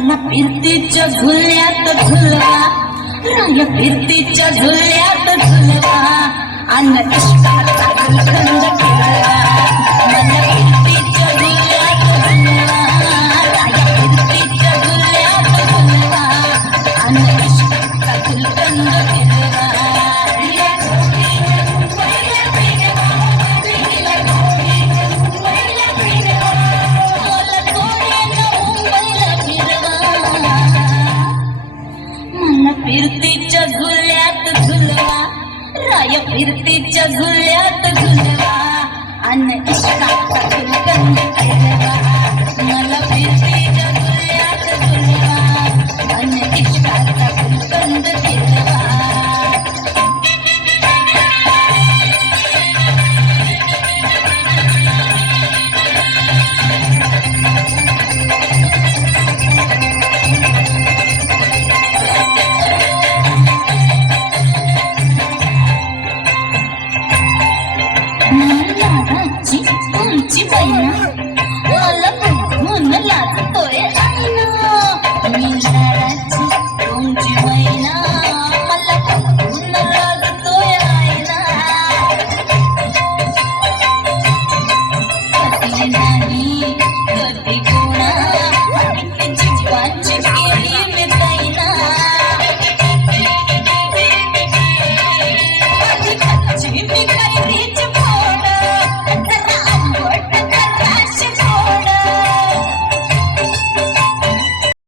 राया फिरतीच्या झुल्यात झुलवा. राया फिरतीच्या झुल्यात झुलवा. अन्न इष्टाचा या फिरतीच्या झुल्यात झुलवा अन इश्काचा happy.